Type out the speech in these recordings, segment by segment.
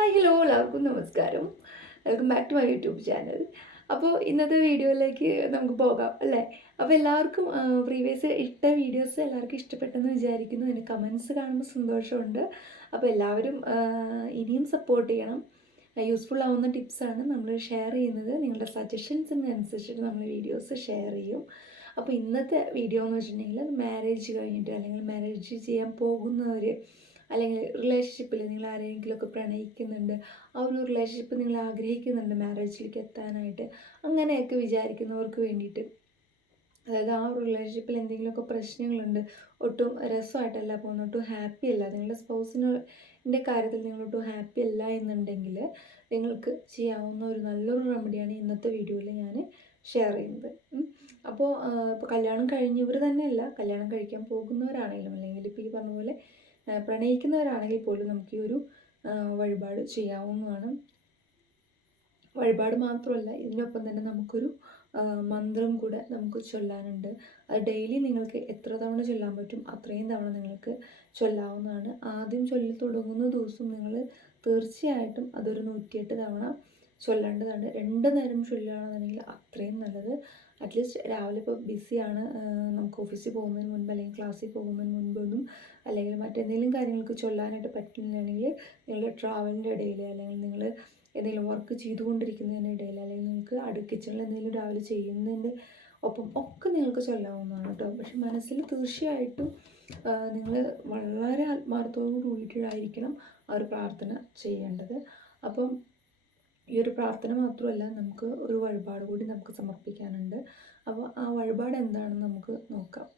Hi hello എല്ലാവർക്കും നമസ്കാരം. Welcome back to my YouTube channel അപ്പോൾ ഇന്നത്തെ വീഡിയോയിലേക്ക് നമുക്ക് പോകാം അല്ലേ? അപ്പോൾ എല്ലാവർക്കും പ്രീവിയസ് ഇട്ട വീഡിയോസ് എല്ലാവർക്കും ഇഷ്ടപ്പെട്ടെന്ന് വിചാരിക്കുന്നു. എന്റെ കമൻസ് കാണുമ്പോൾ സന്തോഷമുണ്ട്. അപ്പോൾ എല്ലാവരും ഇനിയും സപ്പോർട്ട് ചെയ്യണം. യൂസ്ഫുൾ ആവുന്ന ടിപ്സാണ് നമ്മൾ ഷെയർ ചെയ്യുന്നത്. നിങ്ങളുടെ സജഷൻസിനനുസരിച്ചിട്ട് നമ്മൾ വീഡിയോസ് ഷെയർ ചെയ്യും. അപ്പോൾ ഇന്നത്തെ വീഡിയോ എന്ന് വെച്ചിട്ടുണ്ടെങ്കിൽ മാരേജ് കഴിഞ്ഞിട്ട് അല്ലെങ്കിൽ മാരേജ് ചെയ്യാൻ പോകുന്നവർ അല്ലെങ്കിൽ റിലേഷൻഷിപ്പിൽ നിങ്ങൾ ആരെങ്കിലുമൊക്കെ പ്രണയിക്കുന്നുണ്ട് ആ ഒരു റിലേഷൻഷിപ്പ് നിങ്ങൾ ആഗ്രഹിക്കുന്നുണ്ട് മാരേജിലേക്ക് എത്താനായിട്ട് അങ്ങനെയൊക്കെ വിചാരിക്കുന്നവർക്ക് വേണ്ടിയിട്ട്. അതായത് ആ ഒരു റിലേഷൻഷിപ്പിൽ എന്തെങ്കിലുമൊക്കെ പ്രശ്നങ്ങളുണ്ട് ഒട്ടും രസമായിട്ടല്ല പോകുന്നത് ഒട്ടും ഹാപ്പി അല്ല. നിങ്ങളുടെ സ്പൗസിന്റെ കാര്യത്തിൽ നിങ്ങൾ ഒട്ടും ഹാപ്പി അല്ല എന്നുണ്ടെങ്കിൽ നിങ്ങൾക്ക് ചെയ്യാവുന്ന ഒരു നല്ലൊരു റെമഡിയാണ് ഇന്നത്തെ വീഡിയോയിൽ ഞാൻ ഷെയർ ചെയ്യുന്നത്. അപ്പോൾ ഇപ്പോൾ കല്യാണം കഴിഞ്ഞവർ തന്നെയല്ല കല്യാണം കഴിക്കാൻ പോകുന്നവരാണെങ്കിലും അല്ലെങ്കിൽ ഇപ്പോൾ ഈ പറഞ്ഞ പോലെ പ്രണയിക്കുന്നവരാണെങ്കിൽ പോലും നമുക്ക് ഈ ഒരു വഴിപാട് ചെയ്യാവുന്നതാണ്. വഴിപാട് മാത്രമല്ല ഇതിനൊപ്പം തന്നെ നമുക്കൊരു മന്ത്രം കൂടെ നമുക്ക് ചൊല്ലാനുണ്ട്. അത് ഡെയിലി നിങ്ങൾക്ക് എത്ര തവണ ചൊല്ലാൻ പറ്റും അത്രയും തവണ നിങ്ങൾക്ക് ചൊല്ലാവുന്നതാണ്. ആദ്യം ചൊല്ലി തുടങ്ങുന്ന ദിവസം നിങ്ങൾ തീർച്ചയായിട്ടും അതൊരു നൂറ്റിയെട്ട് തവണ ചൊല്ലേണ്ടതാണ്. രണ്ട് നേരം ചൊല്ലുകയാണെന്നുണ്ടെങ്കിൽ അത്രയും നല്ലത്. അറ്റ്ലീസ്റ്റ് രാവിലെ ഇപ്പോൾ ബിസിയാണ് നമുക്ക് ഓഫീസിൽ പോകുന്നതിന് മുൻപ് അല്ലെങ്കിൽ ക്ലാസ്സിൽ പോകുന്നതിന് മുൻപൊന്നും അല്ലെങ്കിൽ മറ്റെന്തെങ്കിലും കാര്യങ്ങൾക്ക് ചൊല്ലാനായിട്ട് പറ്റുന്നില്ലെങ്കിൽ നിങ്ങളുടെ ട്രാവലിന്റെ ഇടയിൽ അല്ലെങ്കിൽ നിങ്ങൾ എന്തെങ്കിലും വർക്ക് ചെയ്തുകൊണ്ടിരിക്കുന്നതിന്റെ ഇടയിൽ അല്ലെങ്കിൽ നിങ്ങൾക്ക് അടു എന്തെങ്കിലും രാവിലെ ചെയ്യുന്നതിന്റെ ഒപ്പം ഒക്കെ നിങ്ങൾക്ക് ചൊല്ലാവുന്നതാണ് കേട്ടോ. പക്ഷെ മനസ്സിൽ തീർച്ചയായിട്ടും നിങ്ങൾ വളരെ ആത്മാർത്ഥത്തോടു കൂടിയിട്ടായിരിക്കണം ആ ഒരു പ്രാർത്ഥന ചെയ്യേണ്ടത്. അപ്പം ഈ ഒരു പ്രാർത്ഥന മാത്രമല്ല നമുക്ക് ഒരു വഴിപാട് കൂടി നമുക്ക് സമർപ്പിക്കാനുണ്ട്. അപ്പോൾ ആ വഴിപാട് എന്താണെന്ന് നമുക്ക് നോക്കാം.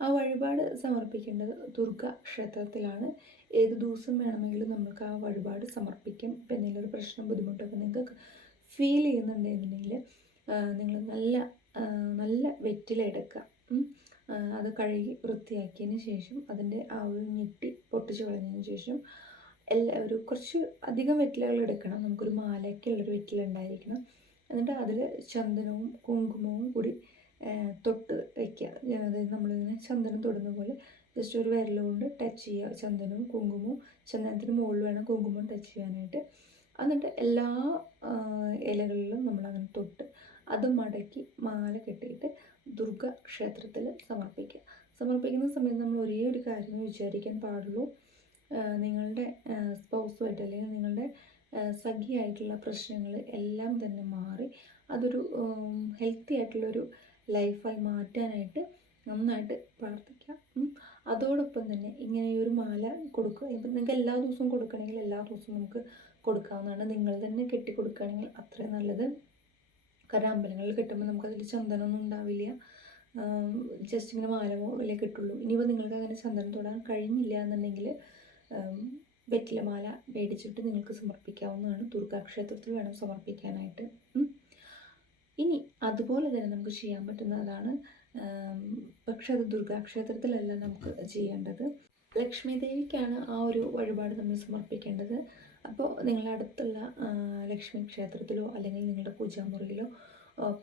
ആ വഴിപാട് സമർപ്പിക്കേണ്ടത് ദുർഗ ക്ഷേത്രത്തിലാണ്. ഏത് ദിവസം വേണമെങ്കിലും നമുക്ക് ആ വഴിപാട് സമർപ്പിക്കാം. ഇപ്പം എന്തെങ്കിലും ഒരു പ്രശ്നം ബുദ്ധിമുട്ടൊക്കെ നിങ്ങൾക്ക് ഫീൽ ചെയ്യുന്നുണ്ടെന്നുണ്ടെങ്കിൽ നിങ്ങൾ നല്ല നല്ല വെറ്റിലെടുക്കുക അത് കഴുകി വൃത്തിയാക്കിയതിന് ശേഷം അതിന്റെ ആ ഒരു ഞെട്ടി പൊട്ടിച്ച് കളഞ്ഞതിന് ശേഷം എല്ലാ ഒരു കുറച്ച് അധികം വെറ്റിലകൾ എടുക്കണം. നമുക്കൊരു മാലയ്ക്കുള്ളൊരു വെറ്റില ഉണ്ടായിരിക്കണം. എന്നിട്ട് അതിൽ ചന്ദനവും കുങ്കുമവും കൂടി തൊട്ട് വയ്ക്കുക. അതായത് നമ്മളിങ്ങനെ ചന്ദനം തൊടുന്ന പോലെ ജസ്റ്റ് ഒരു വിരലുകൊണ്ട് ടച്ച് ചെയ്യുക. ചന്ദനവും കുങ്കുമവും ചന്ദനത്തിന് മുകളിൽ വേണം കുങ്കുമം ടച്ച് ചെയ്യാനായിട്ട്. എന്നിട്ട് എല്ലാ ഇലകളിലും നമ്മളങ്ങനെ തൊട്ട് അത് മടക്കി മാല കെട്ടിയിട്ട് ദുർഗ ക്ഷേത്രത്തിൽ സമർപ്പിക്കുക. സമർപ്പിക്കുന്ന സമയത്ത് നമ്മൾ ഒരേ ഒരു കാര്യം വിചാരിക്കാൻ പാടുള്ളൂ. നിങ്ങളുടെ സ്പൗസുമായിട്ട് അല്ലെങ്കിൽ നിങ്ങളുടെ സഖിയായിട്ടുള്ള പ്രശ്നങ്ങൾ എല്ലാം തന്നെ മാറി അതൊരു ഹെൽത്തി ആയിട്ടുള്ളൊരു ലൈഫായി മാറ്റാനായിട്ട് നന്നായിട്ട് പ്രാർത്ഥിക്കാം അതോടൊപ്പം തന്നെ ഇങ്ങനെ ഈ ഒരു മാല കൊടുക്കുക. ഇപ്പം നിങ്ങൾക്ക് എല്ലാ ദിവസവും കൊടുക്കണമെങ്കിൽ എല്ലാ ദിവസവും നമുക്ക് കൊടുക്കാവുന്നതാണ്. നിങ്ങൾ തന്നെ കെട്ടി കൊടുക്കുകയാണെങ്കിൽ അത്രയും നല്ലത്. കാരണം അമ്പലങ്ങളിൽ കിട്ടുമ്പോൾ നമുക്കതിൽ ചന്ദനമൊന്നും ഉണ്ടാവില്ല. ജസ്റ്റ് ഇങ്ങനെ മാല പോലെ കിട്ടുള്ളൂ ഇനിയിപ്പോൾ നിങ്ങൾക്ക് അങ്ങനെ ചന്ദനം തൊടാൻ കഴിഞ്ഞില്ല എന്നുണ്ടെങ്കിൽ വെറ്റില മാല മേടിച്ചിട്ട് നിങ്ങൾക്ക് സമർപ്പിക്കാവുന്നതാണ്. ദുർഗാക്ഷേത്രത്തിൽ വേണം സമർപ്പിക്കാനായിട്ട്. ഇനി അതുപോലെ തന്നെ നമുക്ക് ചെയ്യാൻ പറ്റുന്നതാണ്. പക്ഷെ അത് ദുർഗാക്ഷേത്രത്തിലല്ല നമുക്ക് ചെയ്യേണ്ടത്. ലക്ഷ്മി ദേവിക്കാണ് ആ ഒരു വഴിപാട് നമ്മൾ സമർപ്പിക്കേണ്ടത്. അപ്പോൾ നിങ്ങളുടെ അടുത്തുള്ള ലക്ഷ്മി ക്ഷേത്രത്തിലോ അല്ലെങ്കിൽ നിങ്ങളുടെ പൂജാമുറിയിലോ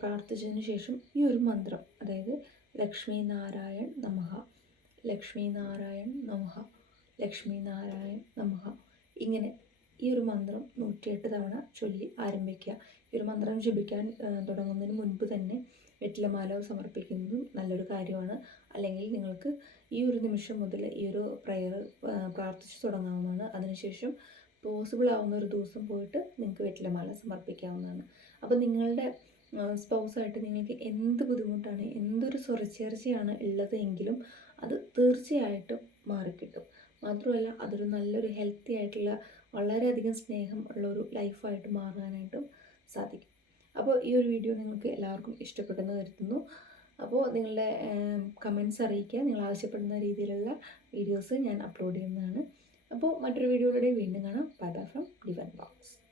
പ്രാർത്ഥിച്ചതിന് ശേഷം ഈ ഒരു മന്ത്രം അതായത് ലക്ഷ്മി നാരായൺ നമഹ. ലക്ഷ്മി നാരായൺ നമഃ ലക്ഷ്മി നാരായൺ നമഃ. ഇങ്ങനെ ഈ ഒരു മന്ത്രം നൂറ്റിയെട്ട് തവണ ചൊല്ലി ആരംഭിക്കുക. ഈ ഒരു മന്ത്രം ജപിക്കാൻ തുടങ്ങുന്നതിന് മുൻപ് തന്നെ വെറ്റിലമാല സമർപ്പിക്കുന്നതും നല്ലൊരു കാര്യമാണ്. അല്ലെങ്കിൽ നിങ്ങൾക്ക് ഈ ഒരു നിമിഷം മുതൽ ഈ ഒരു പ്രയർ പ്രാർത്ഥിച്ചു തുടങ്ങാവുന്നതാണ്. അതിനുശേഷം പോസിബിൾ ആവുന്ന ഒരു ദിവസം പോയിട്ട് നിങ്ങൾക്ക് വെറ്റിലമാല സമർപ്പിക്കാവുന്നതാണ്. അപ്പോൾ നിങ്ങളുടെ സ്പൗസായിട്ട് നിങ്ങൾക്ക് എന്ത് ബുദ്ധിമുട്ടാണ് എന്തൊരു സ്വരച്ചേർച്ചയാണ് ഉള്ളത് എങ്കിലും അത് തീർച്ചയായിട്ടും മാറിക്കിട്ടും. മാത്രമല്ല അതൊരു നല്ലൊരു ഹെൽത്തി ആയിട്ടുള്ള വളരെയധികം സ്നേഹം ഉള്ള ഒരു ലൈഫായിട്ട് മാറാനായിട്ടും സാധിക്കും. അപ്പോൾ ഈ ഒരു വീഡിയോ നിങ്ങൾക്ക് എല്ലാവർക്കും ഇഷ്ടപ്പെട്ടെന്ന് കരുതുന്നു. അപ്പോൾ നിങ്ങളുടെ കമൻസ് അറിയിക്കുക നിങ്ങൾ ആവശ്യപ്പെടുന്ന രീതിയിലുള്ള വീഡിയോസ് ഞാൻ അപ്ലോഡ് ചെയ്യുന്നതാണ്. അപ്പോൾ മറ്റൊരു വീഡിയോയിലൂടെ വീണ്ടും കാണാം. Bye bye from divan box